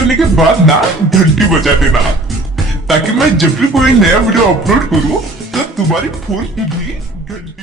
करने के बाद ना घंटी बजा देना, ताकि मैं जब भी कोई नया वीडियो अपलोड करूं तो तुम्हारी फोन की भी घंटी